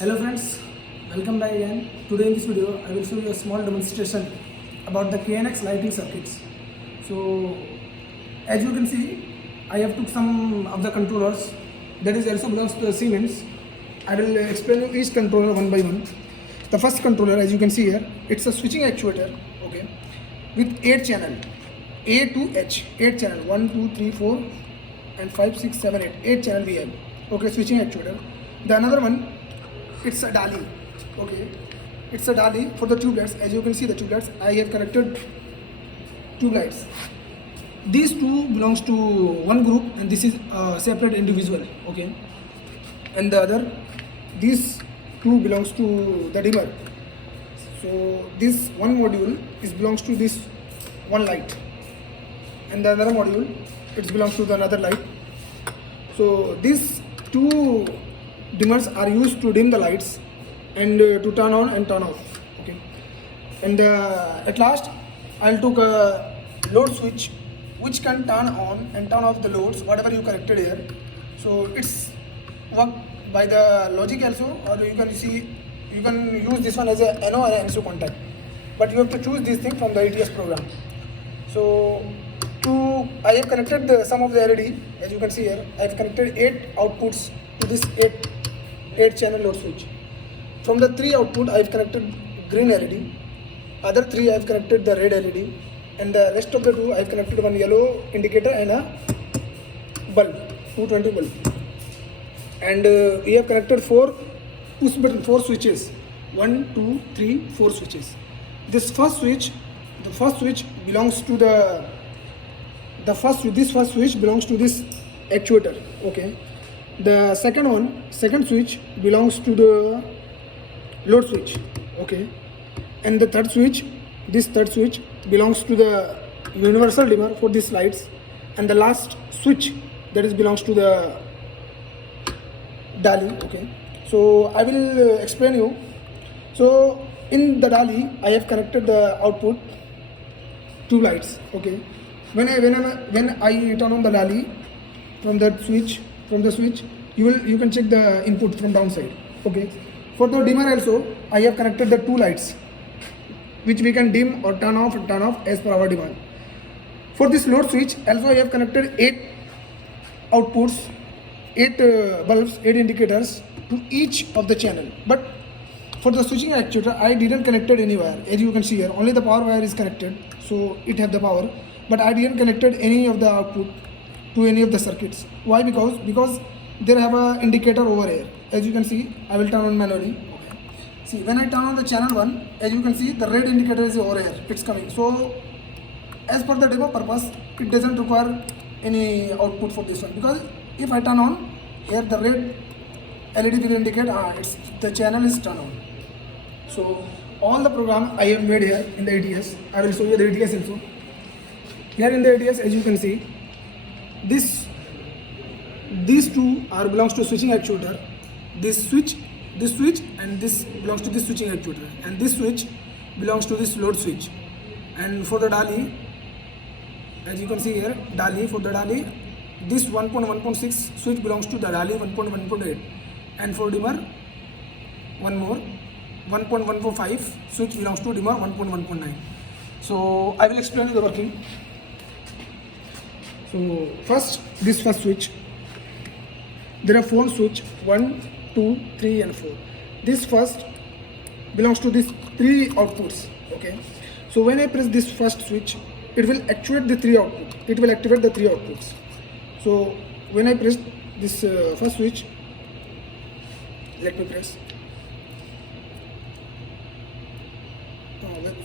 Hello friends, welcome back again. Today in this video I will show you a small demonstration about the KNX lighting circuits. So as you can see, I have took some of the controllers that is also belongs to Siemens. I will explain you each controller one by one. The first controller, as you can see here, it's a switching actuator, okay, with 8 channel, A to H, 8 channel, 1, 2, 3, 4 and 5, 6, 7, 8, 8 channel we have, okay, switching actuator. The another one, it's a DALI, okay, it's a DALI for the tube lights. As you can see the tube lights, I have connected tube lights. These two belongs to one group and this is separate individual, okay, and the other, these two belongs to the dimmer. So this one module is belongs to this one light and the other module it belongs to the another light. So these two dimmers are used to dim the lights and to turn on and turn off, okay. And at last I'll took a load switch which can turn on and turn off the loads whatever you connected here. So it's work by the logic also, or you can see you can use this one as a NO or NSO contact, but you have to choose this thing from the ATS program. So I have connected some of the LED. As you can see here, I have connected 8 outputs to this 8 channel load switch. From the 3 output I have connected green LED, other 3 I have connected the red LED, and the rest of the 2 I have connected one yellow indicator and a bulb, 220 bulb. And we have connected 4 push button, 4 switches, 1, 2, 3, 4 switches. This first switch, the first switch belongs to this first switch belongs to this actuator, okay. The second switch belongs to the load switch, okay, and the third switch, this third switch belongs to the universal dimmer for these lights, and the last switch that is belongs to the DALI, okay. So I will explain you. So in the DALI I have connected the output two lights, okay. When I turn on the DALI from the switch, you can check the input from downside, okay. For the dimmer also I have connected the 2 lights which we can dim or turn off as per our demand. For this load switch also I have connected 8 outputs, 8 bulbs, 8 indicators to each of the channel. But for the switching actuator I didn't connect it anywhere. As you can see here, only the power wire is connected, so it have the power, but I didn't connected any of the output to any of the circuits. Why? Because there have a indicator over here. As you can see, I will turn on manually. Okay. See, when I turn on the channel 1, as you can see the red indicator is over here, it's coming. So as per the demo purpose, it doesn't require any output for this one, because if I turn on here, the red LED will indicate the channel is turned on. So all the program I have made here in the ATS. I will show you the ATS also. Here in the ATS, as you can see, these two are belongs to switching actuator. This switch and this belongs to this switching actuator, and this switch belongs to this load switch. And for the DALI, as you can see here, for the DALI, this 1.1.6 switch belongs to the DALI 1.1.8, and for dimmer, one more 1.145 switch belongs to dimmer 1.1.9. So I will explain you the working. So first, this first switch, there are 4 switch, 1, 2, 3 and 4. This first belongs to these 3 outputs, okay. So when I press this first switch, it will actuate the 3 outputs. It will activate the 3 outputs. So when I press this first switch, let me press.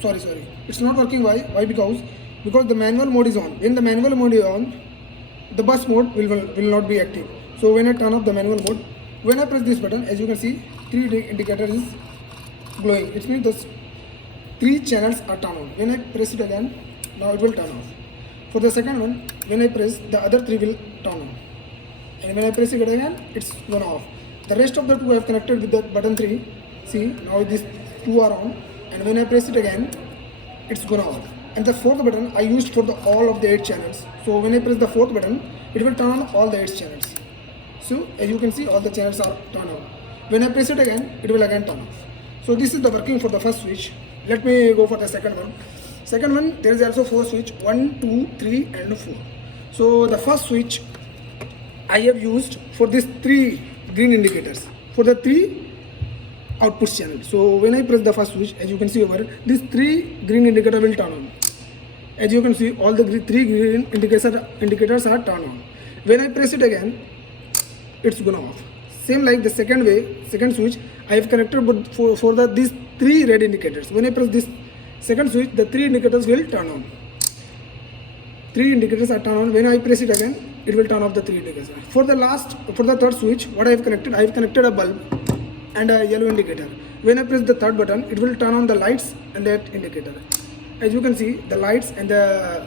Sorry, it's not working. Why? Because the manual mode is on. When the manual mode is on, the bus mode will not be active. So when I turn off the manual mode, when I press this button, as you can see, 3 indicators is glowing. It means the 3 channels are turned on. When I press it again, now it will turn off. For the second one, when I press, the other 3 will turn on. And when I press it again, it's gone off. The rest of the 2 I have connected with the button 3. See, now these 2 are on. And when I press it again, it's gone off. And the 4th button I used for all of the 8 channels. So when I press the 4th button, it will turn on all the 8 channels. So as you can see, all the channels are turned on. When I press it again, it will again turn off. So this is the working for the first switch. Let me go for the second one. Second one, there is also 4 switch, 1, 2, 3 and 4. So the first switch I have used for these 3 green indicators, for the 3 output channel. So when I press the first switch, as you can see over, these 3 green indicator will turn on. As you can see, all the 3 green indicators are turned on. When I press it again, it's gonna off. Same like the second switch, I have connected for these 3 red indicators. When I press this second switch, the 3 indicators will turn on. 3 indicators are turned on. When I press it again, it will turn off the 3 indicators. For the third switch, what I have connected a bulb and a yellow indicator. When I press the third button, it will turn on the lights and that indicator. As you can see, the lights and the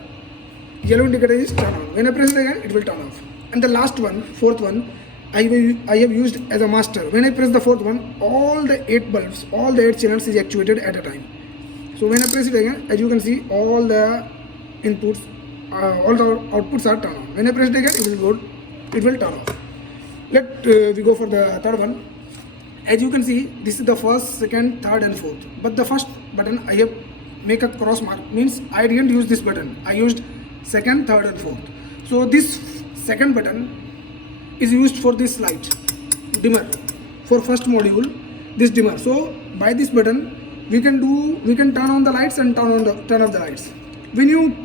yellow indicator is turned on. When I press it again, it will turn off. And the last one, fourth one, I have used as a master. When I press the fourth one, all the 8 bulbs, all the 8 channels is actuated at a time. So when I press it again, as you can see, all the inputs, all the outputs are turned on. When I press it again, it will turn off. We go for the third one. As you can see, this is the first, second, third and fourth. But the first button I have make a cross mark, means I didn't use this button. I used second, third and fourth. So this second button is used for this light dimmer. For first module, this dimmer. So by this button, we can turn on the lights and turn off the lights. When you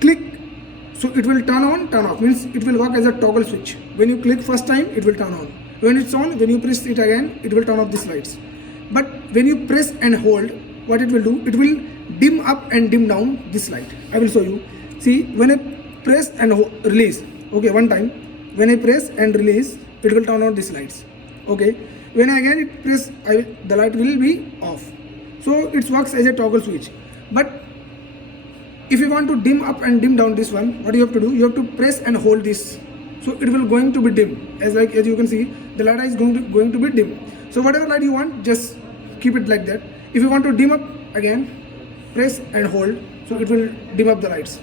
click, so it will turn on, turn off, means it will work as a toggle switch. When you click first time, it will turn on. When it's on, when you press it again, it will turn off these lights. But when you press and hold, what it will do, it will dim up and dim down this light. I will show you. See, when I press and release, okay, one time, when I press and release, it will turn on these lights. Okay, when I again press, the light will be off. So it works as a toggle switch. But if you want to dim up and dim down this one, what you have to do, you have to press and hold this. So it will going to be dim. As you can see, the light is going to be dim. So whatever light you want, just keep it like that. If you want to dim up, again press and hold, so it will dim up the lights,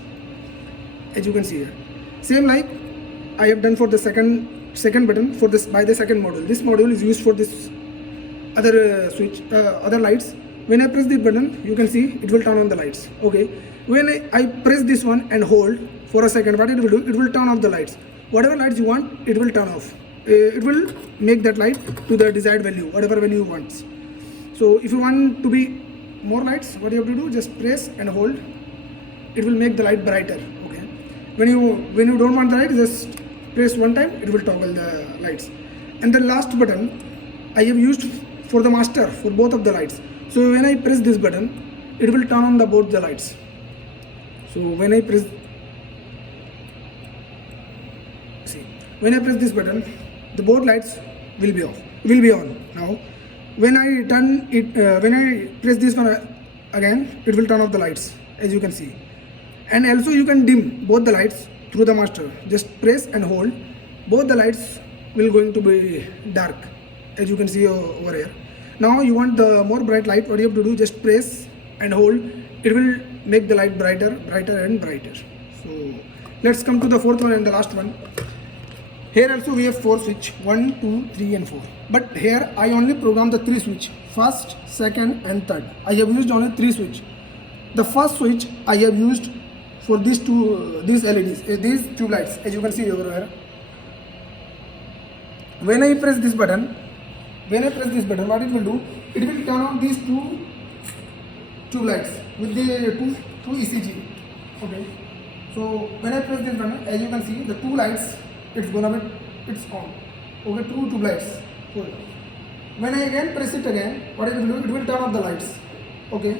as you can see here. Same like I have done for the second button for this by the second module. This module is used for this other switch, other lights. When I press the button, you can see it will turn on the lights. Okay, when I press this one and hold for a second, what it will do, it will turn off the lights. Whatever lights you want, it will turn off. It will make that light to the desired value, whatever value you want. So if you want to be more lights, what you have to do, just press and hold. It will make the light brighter. Okay, when you don't want the light, just press one time, it will toggle the lights. And the last button I have used for the master for both of the lights. So when I press this button, it will turn on both the lights. So when I press this button, the both lights will be on. Now when I press this one again, it will turn off the lights, as you can see. And also you can dim both the lights through the master. Just press and hold, both the lights will going to be dark, as you can see over here. Now you want the more bright light, what you have to do, just press and hold. It will make the light brighter and brighter. So let's come to the fourth one and the last one. Here also we have 4 switch, 1, 2, 3 and 4. But here I only program the 3 switch, first, second and third. I have used only 3 switch. The first switch I have used for these LEDs, these tube lights, as you can see over here. When I press this button, what it will do, it will turn on these 2 tube lights with the two ECG. Okay. So when I press this button, as you can see, the 2 lights, it's on. Okay, 2 tube lights. Cool. When I again press it again, what it will do, it will turn off the lights. Okay.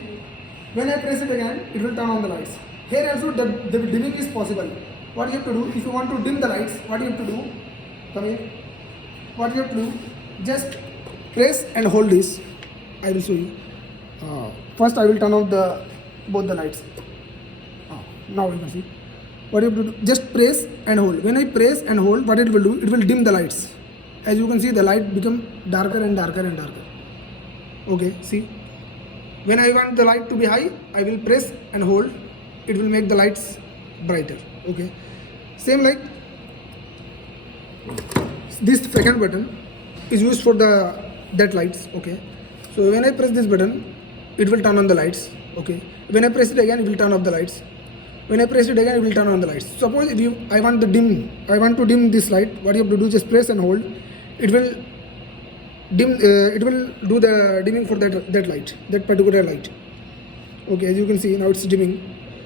When I press it again, it will turn on the lights. Here also the dimming is possible. What you have to do, if you want to dim the lights, what you have to do, come here. What you have to do, just press and hold this. I will show you. First I will turn off both the lights. Now you can see. What you have to do, just press and hold. When I press and hold, what it will do, it will dim the lights. As you can see, the light become darker and darker and darker. Okay, see. When I want the light to be high, I will press and hold. It will make the lights brighter. Okay. Same like this second button is used for the that lights. Okay, so when I press this button, it will turn on the lights. Okay, when I press it again, it will turn off the lights. When I press it again, it will turn on the lights. Suppose if I want to dim this light, what you have to do, just press and hold. It will dim. It will do the dimming for that light, that particular light. Okay, as you can see now it's dimming.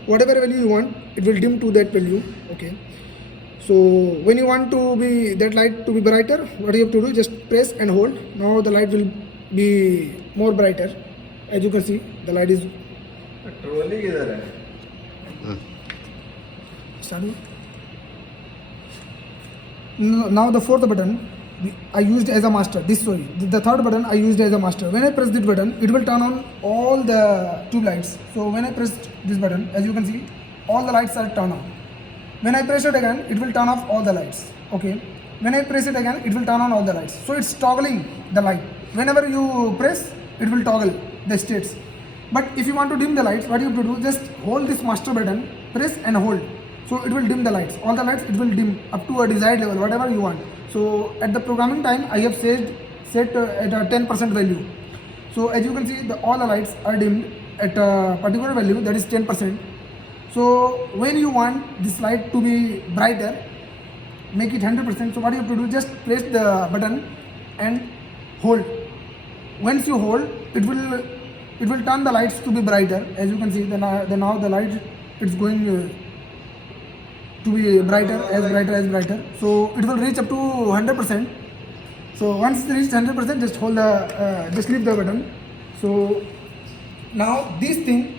Whatever value you want, it will dim to that value. Okay. So when you want to be that light to be brighter, what you have to do, just press and hold. Now the light will be more brighter. As you can see, the light is. Trolley किधर है? Now the fourth button I used as a master. The third button I used as a master. When I press this button, it will turn on all the tube lights. So when I pressed this button, as you can see, all the lights are turned on. When I press it again, it will turn off all the lights. Okay. When I press it again, it will turn on all the lights. So it's toggling the light. Whenever you press, it will toggle the states. But if you want to dim the lights, what you have to do, just hold this master button, press and hold. So it will dim the lights. All the lights it will dim up to a desired level, whatever you want. So at the programming time, I have set at a 10% value. So as you can see, all the lights are dimmed at a particular value, that is 10%. So when you want this light to be brighter, make it 100%. So what you have to do, just press the button and hold. Once you hold, it will turn the lights to be brighter. As you can see, now the light it's going to be brighter. So it will reach up to 100%. So once it reaches 100%, just hold the just leave the button. So now this thing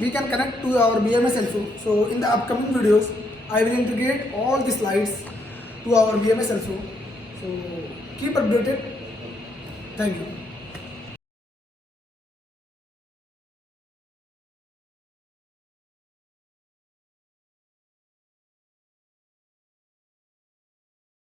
we can connect to our BMS also. So in the upcoming videos, I will integrate all these lights to our BMS also. So keep updated. Thank you.